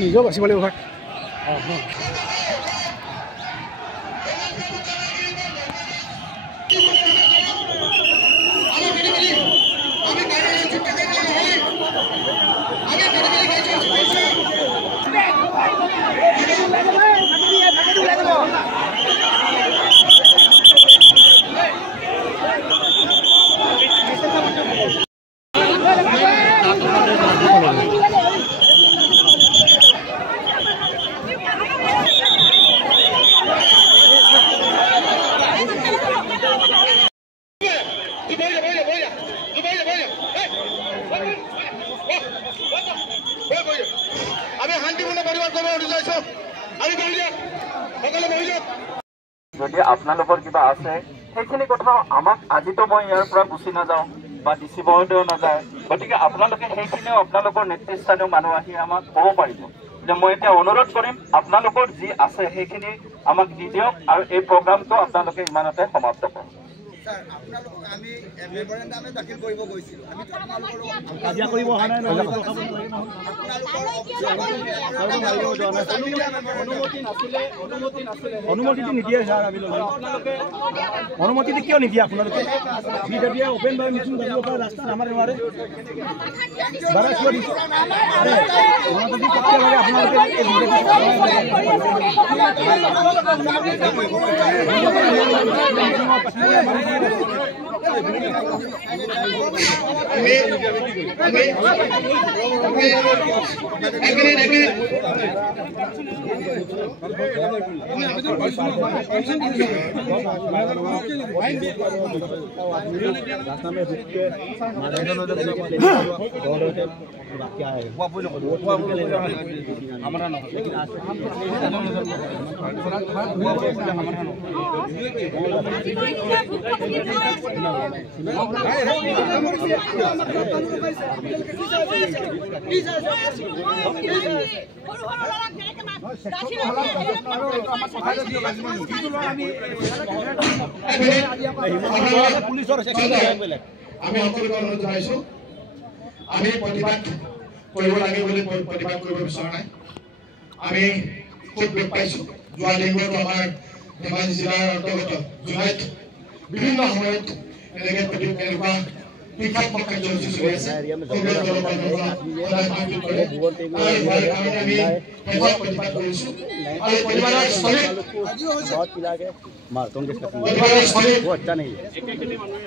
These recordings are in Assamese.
নিজেও বাচিব লাগিব ভাই যদি আপোনালোকৰ কিবা আছে সেইখিনি কথা আমাক আজিতো মই ইয়াৰ পৰা গুচি নাযাওঁ বা ডিচি মহোদয়ও নাযায় গতিকে আপোনালোকে সেইখিনিও আপোনালোকৰ নেতৃস্থানীয় মানুহ আহি আমাক ক'ব পাৰিব যে মই এতিয়া অনুৰোধ কৰিম আপোনালোকৰ যি আছে সেইখিনি আমাক দি দিয়ক আৰু এই প্ৰগ্ৰামটো আপোনালোকে ইমানতে সমাপ্ত কৰক আমি মেমৰেণ্ডামে দাখিল কৰিব গৈছিলোঁ আমি কাজিয়া কৰিব অহা নাই অনুমতিটো নিদিয়ে ছাৰ আমি অনুমতিটো কিয় নিদিয়ে আপোনালোকে বিজেপিয়ে অপেনভাৱে মিটিং কৰিব পাৰে ৰাস্তাত আমাৰ নোৱাৰে বাৰে কিয় দিছে অনুমতি কেতিয়া লাগে আপোনালোকে আমি প্ৰতিবাদ কৰিব লাগে বুলি প্ৰতিবাদ কৰিব বিচৰা নাই আমি খুব বেগ পাইছোঁ যোৱা দিনবোৰত আমাৰ ধেমাজি জিলাৰ অন্তৰ্গত জুলাইত বিভিন্ন সময়ত এনেকৈ এনেকুৱা হিংসাত্মক কাৰ্যসূচী চলি আছে প্ৰতিবাদ কৰিছোঁ আৰু প্ৰতিবাদৰ স্থলীত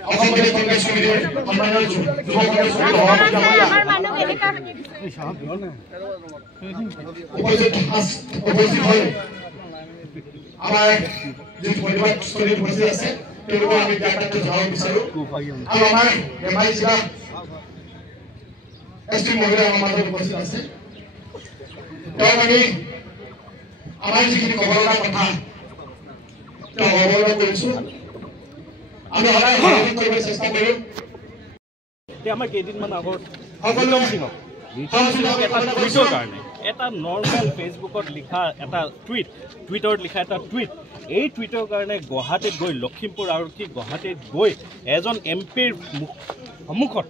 অসম প্ৰদেশ কংগ্ৰেছ কমিটিৰ সন্মানীয় যুৱ কংগ্ৰেছ উপস্থিত হৈ আমাৰ যিটো প্ৰতিবাদ স্থলীত উপস্থিত আছে তেওঁলোকক আমি ব্যাখ্যাটো জনাব বিচাৰোঁ আৰু আমাৰ ধেমাজি জিলা এছটি মহিলা আমাৰ মাজত উপস্থিত আছে তেওঁক আমি আমাৰ যিখিনি ক'ব লগা কথা তেওঁ অৱগত কৰিছোঁ আমি সদায় সহযোগ কৰিবলৈ চেষ্টা কৰিম আমাৰ কেইদিনমান আগত এটা নৰ্মেল ফেচবুকত লিখা এটা টুইটত লিখা এটা টুইট এই টুইটৰ কাৰণে গুৱাহাটীত গৈ লখিমপুৰ আৰক্ষী গুৱাহাটীত গৈ এজন এমপিৰ সন্মুখত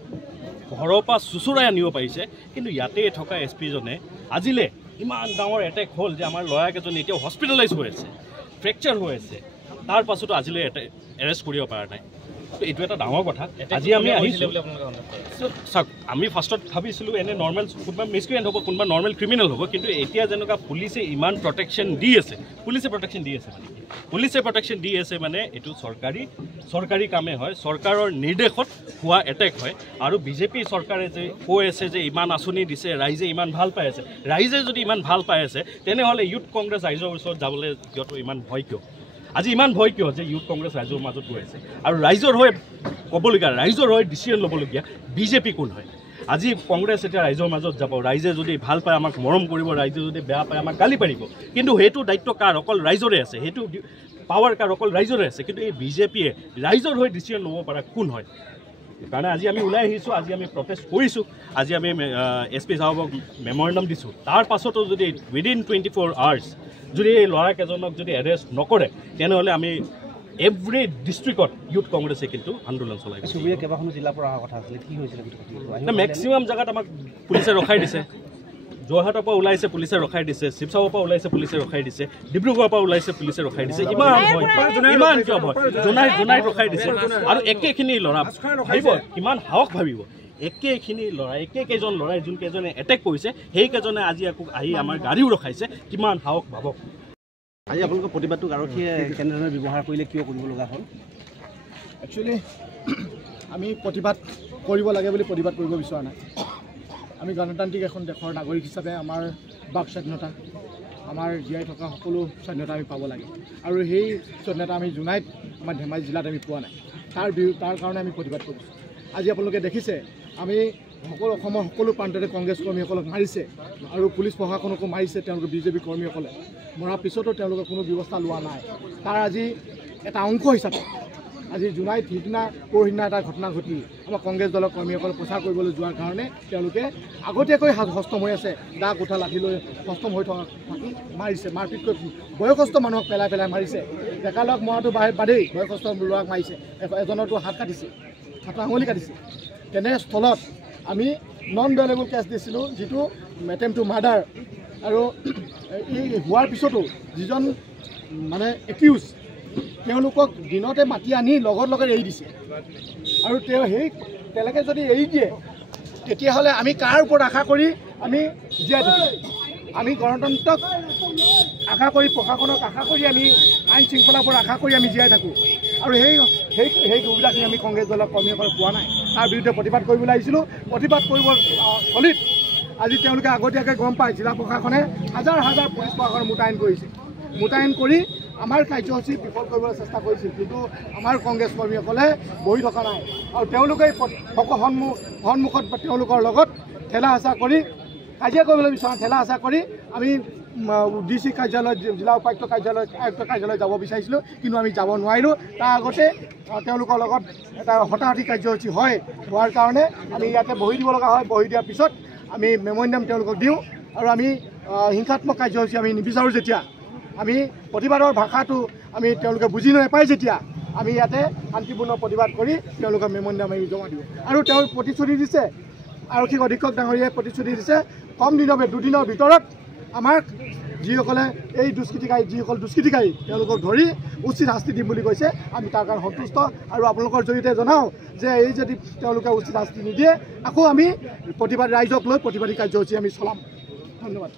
ঘৰৰ পৰা চুচুৰাই আনিব পাৰিছে কিন্তু ইয়াতে থকা এছ পিজনে আজিলে ইমান ডাঙৰ এটেক হ'ল যে আমাৰ ল'ৰাকেইজন এতিয়াও হস্পিটেলাইজ হৈ আছে ফ্ৰেকচাৰ হৈ আছে তাৰ পাছতো আজিলৈ এৰেষ্ট কৰিব পৰা নাই এইটো এটা ডাঙৰ কথা আজি আমি আহিছোঁ চাওক আমি ফাৰ্ষ্টত ভাবিছিলোঁ এনে নৰ্মেল কোনোবা মিছক্ৰিয়েণ্ট হ'ব কোনোবা নৰ্মেল ক্ৰিমিনেল হ'ব কিন্তু এতিয়া যেনেকুৱা পুলিচে ইমান প্ৰটেকশ্যন দি আছে পুলিচে প্ৰটেকশ্যন দি আছে মানে এইটো চৰকাৰী কামেই হয় চৰকাৰৰ নিৰ্দেশত হোৱা এটেক হয় আৰু বিজেপি চৰকাৰে যে কৈ আছে যে ইমান আঁচনি দিছে ৰাইজে ইমান ভাল পাই আছে ৰাইজে যদি ইমান ভাল পাই আছে তেনেহ'লে ইউথ কংগ্ৰেছ ৰাইজৰ ওচৰত যাবলৈ সিহঁতৰ ইমান ভয় কিয় আজি ইমান ভয় কিয় যে ইউথ কংগ্ৰেছ ৰাইজৰ মাজত গৈ আছে আৰু ৰাইজৰ হৈ ক'বলগীয়া ৰাইজৰ হৈ ডিচিশ্যন ল'বলগীয়া বিজেপি কোন হয় আজি কংগ্ৰেছ এতিয়া ৰাইজৰ মাজত যাব ৰাইজে যদি ভাল পায় আমাক মৰম কৰিব ৰাইজে যদি বেয়া পায় আমাক গালি পাৰিব কিন্তু সেইটো দায়িত্ব কাৰ অকল ৰাইজৰে আছে সেইটো পাৱাৰ কাৰ অকল ৰাইজৰে আছে কিন্তু এই বিজেপিয়ে ৰাইজৰ হৈ ডিচিশ্যন ল'ব পৰা কোন হয় সেইকাৰণে আজি আমি ওলাই আহিছোঁ আজি আমি প্ৰটেষ্ট কৰিছোঁ আজি আমি এছ পি চাহাবক মেমৰেণ্ডাম দিছোঁ তাৰ পাছতো যদি উইদিন 24 আৱাৰ্ছ যদি এই ল'ৰাকেইজনক যদি এৰেষ্ট নকৰে তেনেহ'লে আমি এভৰি ডিষ্ট্ৰিক্টত ইউথ কংগ্ৰেছে কিন্তু আন্দোলন চলাই চুবুৰীয়া কেইবাখনো জিলাৰ পৰা অহা কথা আছিলে কি হৈছিলে মেক্সিমাম জেগাত আমাক পুলিচে ৰখাই দিছে যোৰহাটৰ পৰা ওলাইছে পুলিচে ৰখাই দিছে শিৱসাগৰৰ পৰা ওলাইছে পুলিচে ৰখাই দিছে ডিব্ৰুগড়ৰ পৰা ওলাইছে পুলিচে ৰখাই দিছে ইমান কিয় ভয় জোনাইত ৰখাই দিছে আৰু একেখিনি ল'ৰা ভাবিব কিমান সাহস ভাবিব একেখিনি ল'ৰা একেকেইজন ল'ৰাই যোনকেইজনে এটেক কৰিছে সেইকেইজনে আজি আকৌ আহি আমাৰ গাড়ীও ৰখাইছে কিমান সাহস ভাবক আজি আপোনালোকৰ প্ৰতিবাদটোক আৰক্ষীয়ে কেনেধৰণে ব্যৱহাৰ কৰিলে কিয় কৰিব লগা হ'ল একচুৱেলি আমি প্ৰতিবাদ কৰিব লাগে বুলি প্ৰতিবাদ কৰিব বিচৰা নাই আমি গণতান্ত্ৰিক এখন দেশৰ নাগৰিক হিচাপে আমাৰ বাক স্বাধীনতা আমাৰ জীয়াই থকা সকলো স্বাধীনতা আমি পাব লাগে আৰু সেই স্বাধীনতা আমি জোনাইত আমাৰ ধেমাজি জিলাত আমি পোৱা নাই তাৰ কাৰণে আমি প্ৰতিবাদ কৰিছোঁ আজি আপোনালোকে দেখিছে আমি সকলো অসমৰ সকলো প্ৰান্ততে কংগ্ৰেছ কৰ্মীসকলক মাৰিছে আৰু পুলিচ প্ৰশাসনকো মাৰিছে তেওঁলোকে বিজেপি কৰ্মীসকলে মৰাৰ পিছতো তেওঁলোকে কোনো ব্যৱস্থা লোৱা নাই তাৰ আজি এটা অংশ হিচাপে আজি জোনাইত সিদিনা পৰহিদিনা এটা ঘটনা ঘটি আমাৰ কংগ্ৰেছ দলৰ কৰ্মীসকলে প্ৰচাৰ কৰিবলৈ যোৱাৰ কাৰণে তেওঁলোকে আগতীয়াকৈ হস্তম হৈ আছে দা কোঠা লাঠি লৈ হস্তম হৈ থকা মাৰিছে মাৰপিট কৰি বয়সস্থ মানুহক পেলাই মাৰিছে ডেকা ল'ৰাক মৰাটো বাদেই বয়সস্থ ল'ৰাক মাৰিছে এজনৰতো হাত কাটিছে হাতৰ আঙুলি কাটিছে তেনেস্থলত আমি নন ভেলেবল কেছ দিছিলোঁ যিটো এটেম্প টু মাৰ্ডাৰ আৰু এই হোৱাৰ পিছতো যিজন মানে একিউজ তেওঁলোকক দিনতে মাতি আনি লগত এৰি দিছে আৰু তেওঁ তেওঁলোকে যদি এৰি দিয়ে তেতিয়াহ'লে আমি কাৰ ওপৰত আশা কৰি আমি জীয়াই থাকিম আমি গণতন্ত্ৰক আশা কৰি প্ৰশাসনক আশা কৰি আমি আইন শৃংখলাৰ পৰা আশা কৰি আমি জীয়াই থাকোঁ আৰু সেই সুবিধাখিনি আমি কংগ্ৰেছ দলৰ কৰ্মীসকলে পোৱা নাই তাৰ বিৰুদ্ধে প্ৰতিবাদ কৰিবলৈ আহিছিলোঁ প্ৰতিবাদ কৰিব স্থলীত আজি তেওঁলোকে আগতীয়াকৈ গম পায় জিলা প্ৰশাসনে হাজাৰ পুলিচ প্ৰশাসন মোতায়েন কৰি আমাৰ কাৰ্যসূচী বিফল কৰিবলৈ চেষ্টা কৰিছিল কিন্তু আমাৰ কংগ্ৰেছ কৰ্মীসকলে বহি থকা নাই আৰু তেওঁলোকে সন্মুখত তেওঁলোকৰ লগত ঠেলা হেঁচা কৰি কাজিয়া কৰিবলৈ বিচৰা ঠেলা হেঁচা কৰি আমি DC কাৰ্যালয় জিলা উপায়ুক্ত কাৰ্যালয় আয়ুক্ত কাৰ্যালয় যাব বিচাৰিছিলোঁ কিন্তু আমি যাব নোৱাৰিলোঁ তাৰ আগতে তেওঁলোকৰ লগত এটা হতাহতি কাৰ্যসূচী হোৱাৰ কাৰণে আমি ইয়াতে বহি দিব লগা হয় বহি দিয়াৰ পিছত আমি মেম'ৰিণ্ডাম তেওঁলোকক দিওঁ আৰু আমি হিংসাত্মক কাৰ্যসূচী আমি নিবিচাৰোঁ যেতিয়া আমি প্ৰতিবাদৰ ভাষাটো আমি তেওঁলোকে বুজি নাপায় যেতিয়া আমি ইয়াতে শান্তিপূৰ্ণ প্ৰতিবাদ কৰি তেওঁলোকৰ মেম'ৰিণ্ডাম আমি জমা দিওঁ আৰু তেওঁ প্ৰতিশ্ৰুতি দিছে আৰক্ষী অধীক্ষক ডাঙৰীয়াই প্ৰতিশ্ৰুতি দিছে কম দুদিনৰ ভিতৰত আমাক যিসকলে এই যিসকল দুষ্কৃতিকাৰী তেওঁলোকক ধৰি উচিত শাস্তি দিম বুলি কৈছে আমি তাৰ কাৰণে সন্তুষ্ট আৰু আপোনালোকৰ জৰিয়তে জনাওঁ যে এই যদি তেওঁলোকে উচিত শাস্তি নিদিয়ে আকৌ আমি ৰাইজক লৈ প্ৰতিবাদী কাৰ্যসূচী আমি চলাম ধন্যবাদ